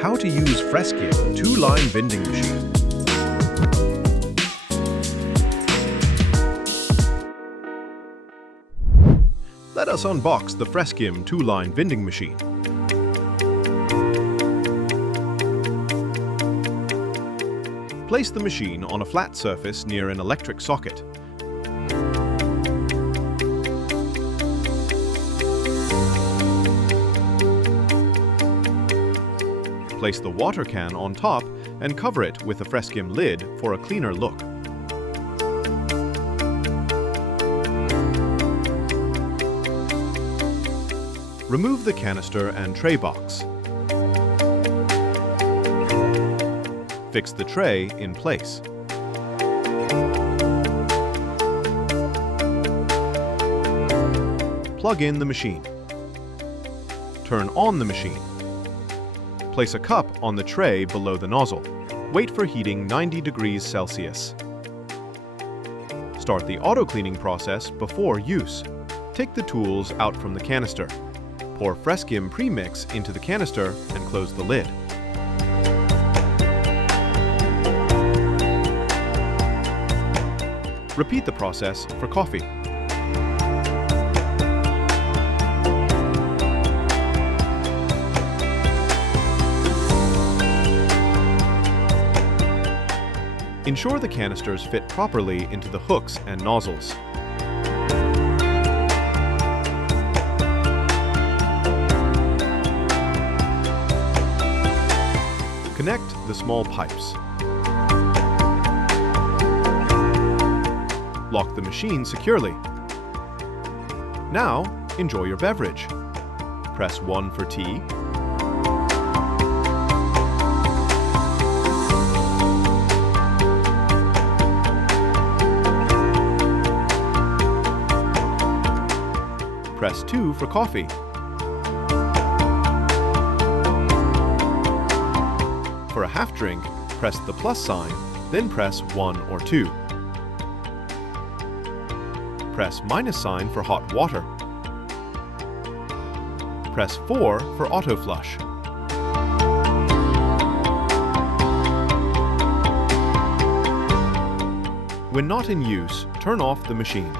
How to use Freskim 2-line vending machine. Let us unbox the Freskim 2-line vending machine. Place the machine on a flat surface near an electric socket. Place the water can on top and cover it with a Freskim lid for a cleaner look. Remove the canister and tray box. Fix the tray in place. Plug in the machine. Turn on the machine. Place a cup on the tray below the nozzle. Wait for heating 90 degrees Celsius. Start the auto-cleaning process before use. Take the tools out from the canister. Pour Freskim premix into the canister and close the lid. Repeat the process for coffee. Ensure the canisters fit properly into the hooks and nozzles. Connect the small pipes. Lock the machine securely. Now, enjoy your beverage. Press 1 for tea, press 2 for coffee. For a half drink, press the plus sign, then press 1 or 2. Press minus sign for hot water. Press 4 for auto flush. When not in use, turn off the machine.